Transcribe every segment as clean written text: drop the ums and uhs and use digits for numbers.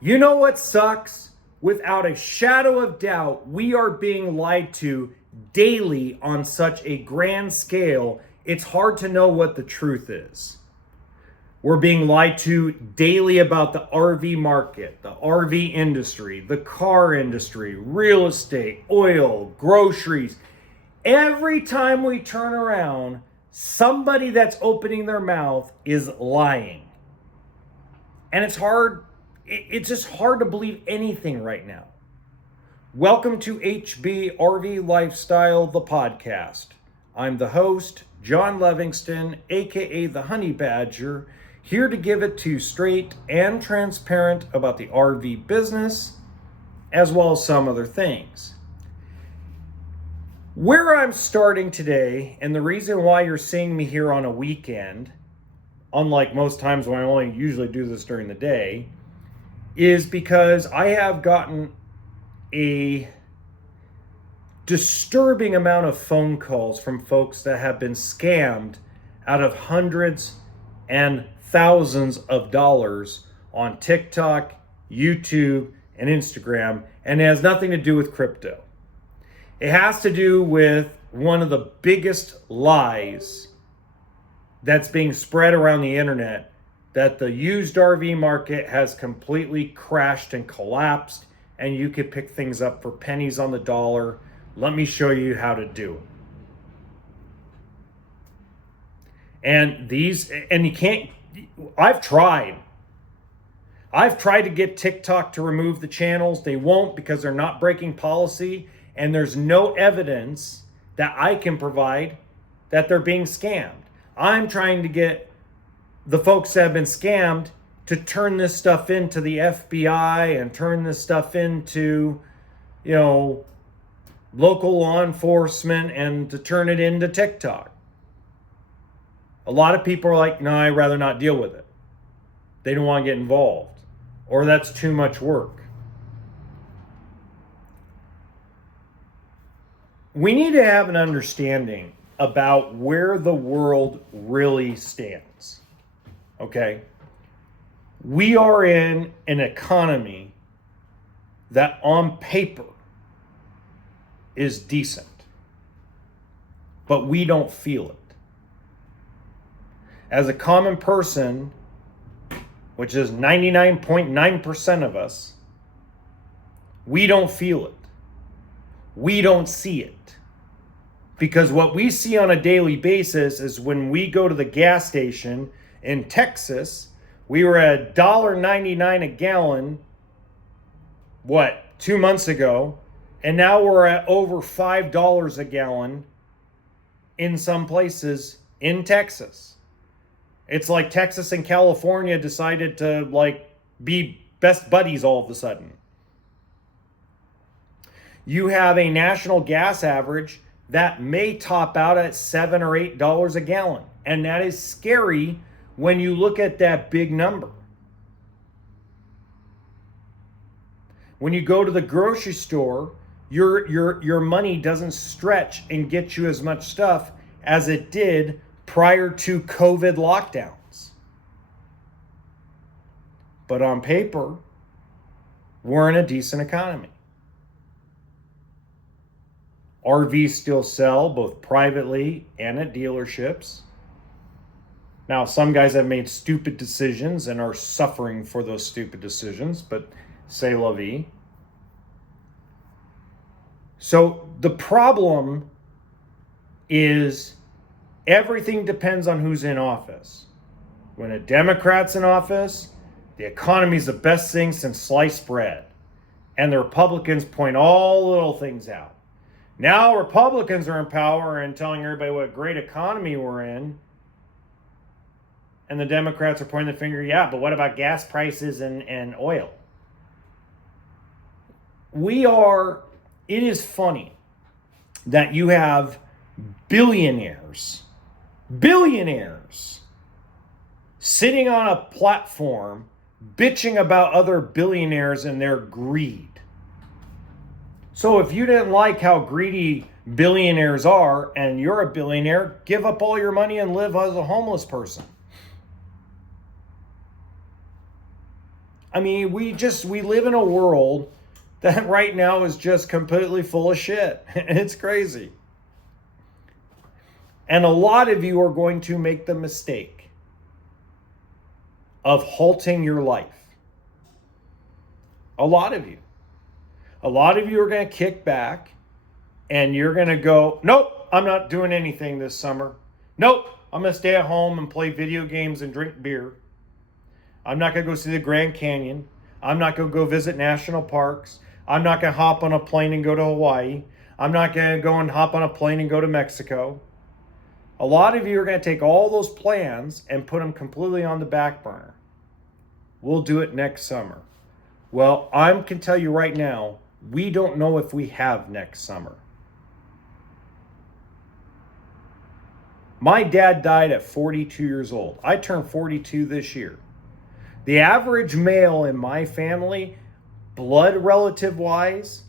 You know what sucks? Without a shadow of doubt, we are being lied to daily on such a grand scale, it's hard to know what the truth is. We're being lied to daily about the RV market, the RV industry, the car industry, real estate, oil, groceries. Every time we turn around, somebody that's opening their mouth is lying. And it's just hard to believe anything right now. Welcome to HB RV Lifestyle, the podcast. I'm the host, John Levingston, aka the Honey Badger, here to give it to you straight and transparent about the RV business, as well as some other things. Where I'm starting today, and the reason why you're seeing me here on a weekend, unlike most times when I only usually do this during the day, is because I have gotten a disturbing amount of phone calls from folks that have been scammed out of hundreds and thousands of dollars on TikTok, YouTube, and Instagram, and it has nothing to do with crypto. It has to do with one of the biggest lies that's being spread around the internet, that the used RV market has completely crashed and collapsed, and you could pick things up for pennies on the dollar. Let me show you how to do it. And you can't, I've tried to get TikTok to remove the channels. They won't, because they're not breaking policy, and there's no evidence that I can provide that they're being scammed. I'm trying to get the folks that have been scammed to turn this stuff into the FBI and turn this stuff into, local law enforcement, and to turn it into TikTok. A lot of people are like, no, I'd rather not deal with it. They don't want to get involved, or that's too much work. We need to have an understanding about where the world really stands. Okay? We are in an economy that on paper is decent, but we don't feel it. As a common person, which is 99.9% of us, we don't feel it. We don't see it. Because what we see on a daily basis is when we go to the gas station in Texas, we were at $1.99 a gallon, 2 months ago, and now we're at over $5 a gallon in some places in Texas. It's like Texas and California decided to be best buddies all of a sudden. You have a national gas average that may top out at $7 or $8 a gallon. And that is scary when you look at that big number. When you go to the grocery store, your money doesn't stretch and get you as much stuff as it did prior to COVID lockdowns. But on paper, we're in a decent economy. RVs still sell both privately and at dealerships. Now, some guys have made stupid decisions and are suffering for those stupid decisions, but c'est la vie. So the problem is everything depends on who's in office. When a Democrat's in office, the economy is the best thing since sliced bread. And the Republicans point all the little things out. Now Republicans are in power and telling everybody what a great economy we're in. And the Democrats are pointing the finger, yeah, but what about gas prices and oil? It is funny that you have billionaires sitting on a platform bitching about other billionaires and their greed. So if you didn't like how greedy billionaires are and you're a billionaire, give up all your money and live as a homeless person. I mean, we live in a world that right now is just completely full of shit. It's crazy. And a lot of you are going to make the mistake of halting your life. A lot of you. A lot of you are going to kick back and you're going to go, nope, I'm not doing anything this summer. Nope, I'm going to stay at home and play video games and drink beer. I'm not going to go see the Grand Canyon. I'm not going to go visit national parks. I'm not going to hop on a plane and go to Hawaii. I'm not going to go and hop on a plane and go to Mexico. A lot of you are going to take all those plans and put them completely on the back burner. We'll do it next summer. Well, I can tell you right now, we don't know if we have next summer. My dad died at 42 years old. I turned 42 this year. The average male in my family, blood relative wise,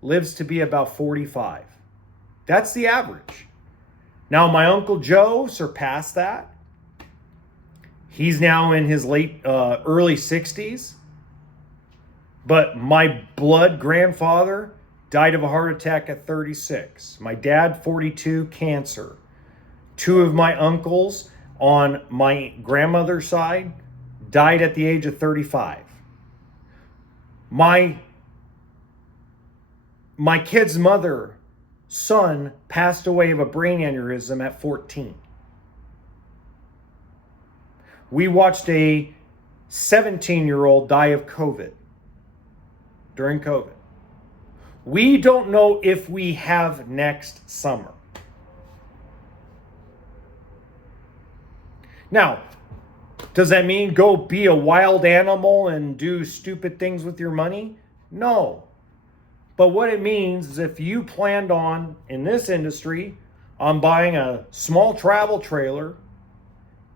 lives to be about 45. That's the average. Now, my Uncle Joe surpassed that. He's now in his early 60s. But my blood grandfather died of a heart attack at 36. My dad, 42, cancer. Two of my uncles on my grandmother's side died at the age of 35. My kid's son passed away of a brain aneurysm at 14. We watched a 17-year-old die of COVID during COVID. We don't know if we have next summer. Now, does that mean go be a wild animal and do stupid things with your money? No. But what it means is if you planned on, in this industry, on buying a small travel trailer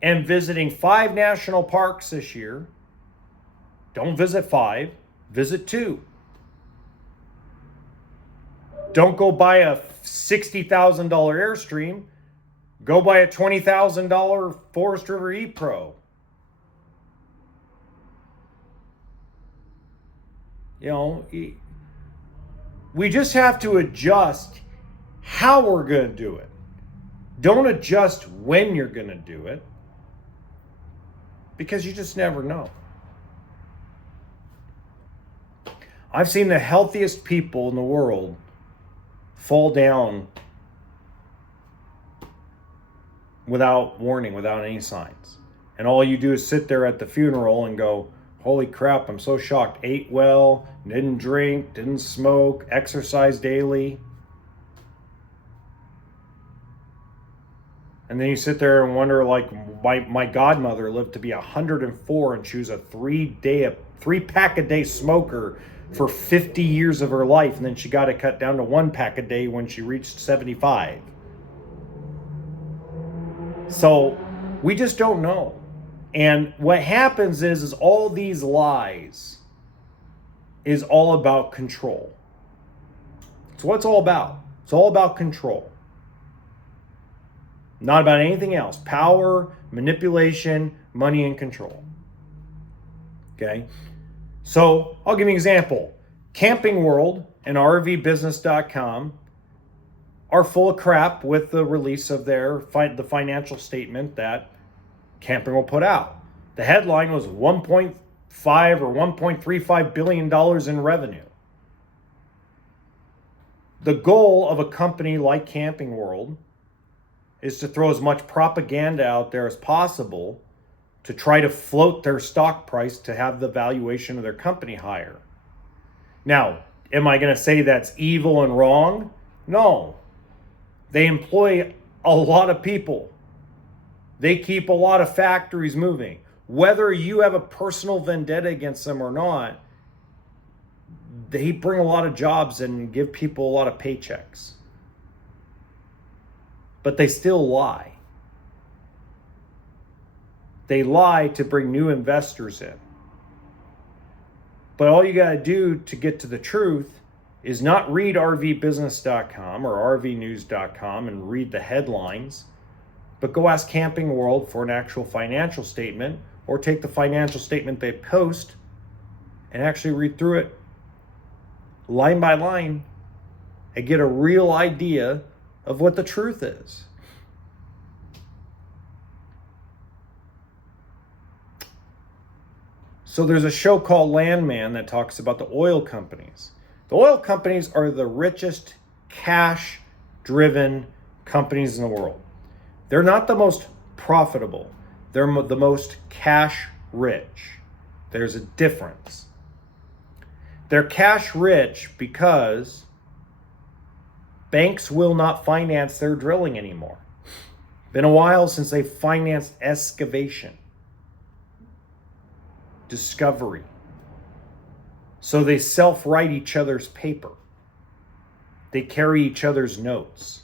and visiting 5 national parks this year, don't visit 5, visit 2. Don't go buy a $60,000 Airstream. Go buy a $20,000 Forest River E-Pro. You know, we just have to adjust how we're going to do it. Don't adjust when you're going to do it, because you just never know. I've seen the healthiest people in the world fall down without warning, without any signs. And all you do is sit there at the funeral and go, holy crap, I'm so shocked. Ate well, didn't drink, didn't smoke, exercise daily. And then you sit there and wonder, like, my godmother lived to be 104 and she was a 3-pack-a-day smoker for 50 years of her life. And then she got it cut down to 1 pack a day when she reached 75. So we just don't know. And what happens is all these lies is all about control. It's what it's all about. It's all about control. Not about anything else. Power, manipulation, money, and control. Okay? So I'll give you an example. Camping World and RVBusiness.com are full of crap with the release of the financial statement that Camping World put out. The headline was $1.5 or $1.35 billion in revenue. The goal of a company like Camping World is to throw as much propaganda out there as possible to try to float their stock price to have the valuation of their company higher. Now, am I going to say that's evil and wrong? No. They employ a lot of people. They keep a lot of factories moving. Whether you have a personal vendetta against them or not, they bring a lot of jobs and give people a lot of paychecks. But they still lie. They lie to bring new investors in. But all you got to do to get to the truth is not read RVBusiness.com or RVNews.com and read the headlines, but go ask Camping World for an actual financial statement, or take the financial statement they post and actually read through it line by line and get a real idea of what the truth is. So there's a show called Landman that talks about the oil companies. The oil companies are the richest cash-driven companies in the world. They're not the most profitable. They're the most cash-rich. There's a difference. They're cash-rich because banks will not finance their drilling anymore. Been a while since they financed excavation, discovery. So they self-write each other's paper. They carry each other's notes.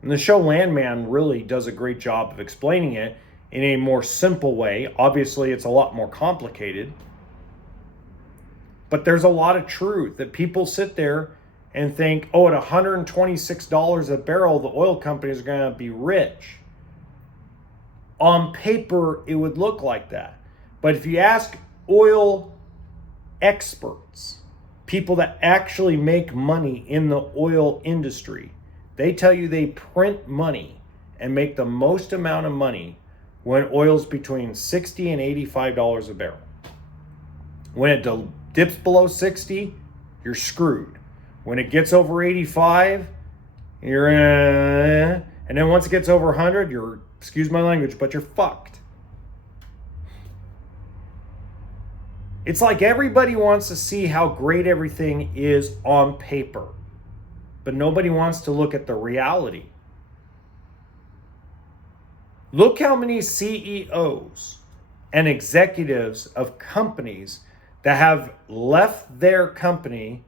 And the show Landman really does a great job of explaining it in a more simple way. Obviously, it's a lot more complicated. But there's a lot of truth that people sit there and think, oh, at $126 a barrel, the oil companies are going to be rich. On paper, it would look like that. But if you ask oil experts, people that actually make money in the oil industry, they tell you they print money and make the most amount of money when oil's between $60 and $85 a barrel. When it dips below 60, you're screwed. When it gets over 85, you're and then once it gets over 100, you're, excuse my language, but you're fucked. It's like everybody wants to see how great everything is on paper, but nobody wants to look at the reality. Look how many CEOs and executives of companies that have left their company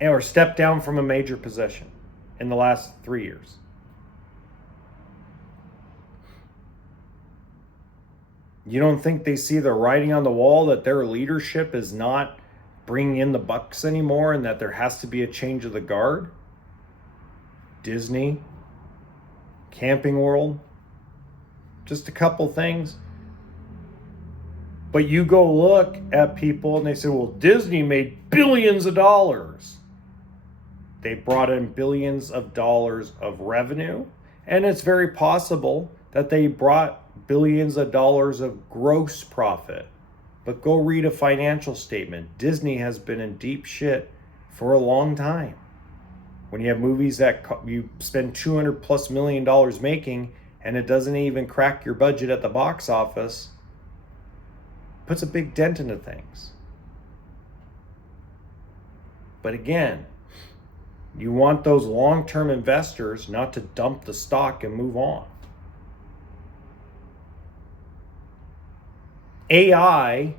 or stepped down from a major position in the last 3 years. You don't think they see the writing on the wall that their leadership is not bringing in the bucks anymore and that there has to be a change of the guard? Disney, Camping World, just a couple things. But you go look at people and they say, well, Disney made billions of dollars. They brought in billions of dollars of revenue, and it's very possible that they brought billions of dollars of gross profit. But go read a financial statement. Disney has been in deep shit for a long time. When you have movies that you spend $200+ million making and it doesn't even crack your budget at the box office, puts a big dent into things. But again, you want those long-term investors not to dump the stock and move on. AI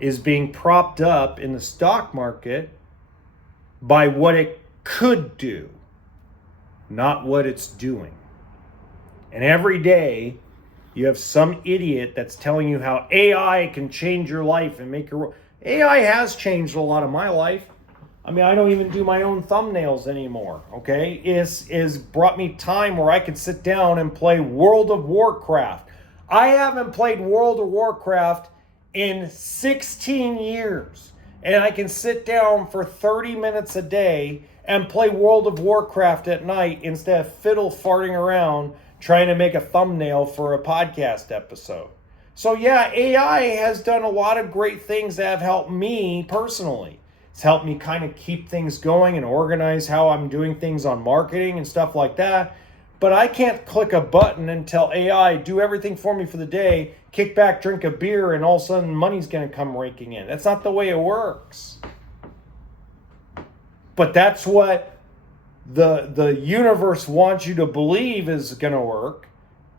is being propped up in the stock market by what it could do, not what it's doing. And every day you have some idiot that's telling you how AI can change your life and make your... AI has changed a lot of my life. I mean, I don't even do my own thumbnails anymore, okay? It's brought me time where I can sit down and play World of Warcraft. I haven't played World of Warcraft in 16 years. And I can sit down for 30 minutes a day and play World of Warcraft at night instead of fiddle farting around trying to make a thumbnail for a podcast episode. So yeah, AI has done a lot of great things that have helped me personally. It's helped me kind of keep things going and organize how I'm doing things on marketing and stuff like that. But I can't click a button and tell AI, do everything for me for the day, kick back, drink a beer, and all of a sudden money's going to come raking in. That's not the way it works. But that's what the universe wants you to believe is going to work,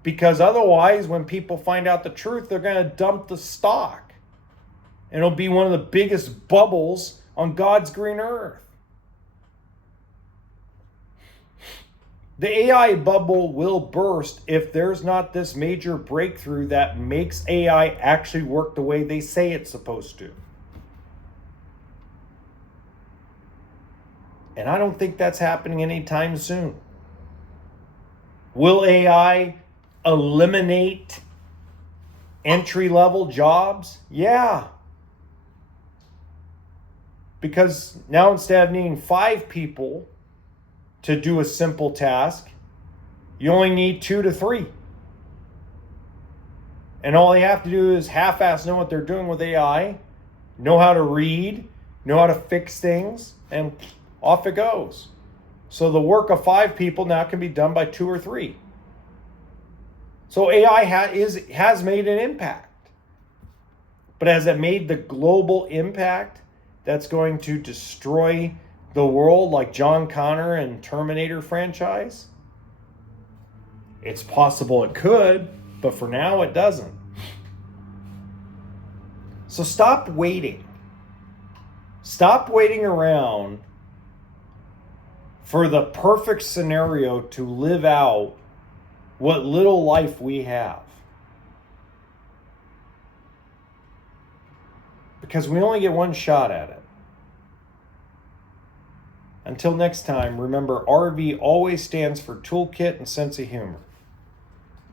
because otherwise when people find out the truth, they're going to dump the stock. And it'll be one of the biggest bubbles on God's green earth. The AI bubble will burst if there's not this major breakthrough that makes AI actually work the way they say it's supposed to. And I don't think that's happening anytime soon. Will AI eliminate entry-level jobs? Yeah. Because now instead of needing 5 people to do a simple task, you only need 2 to 3. And all they have to do is half-ass know what they're doing with AI, know how to read, know how to fix things, and off it goes. So the work of 5 people now can be done by 2 or 3. So AI has made an impact. But has it made the global impact that's going to destroy the world like John Connor and Terminator franchise? It's possible it could, but for now it doesn't. So stop waiting. Stop waiting around for the perfect scenario to live out what little life we have. Because we only get one shot at it. Until next time, remember RV always stands for toolkit and sense of humor.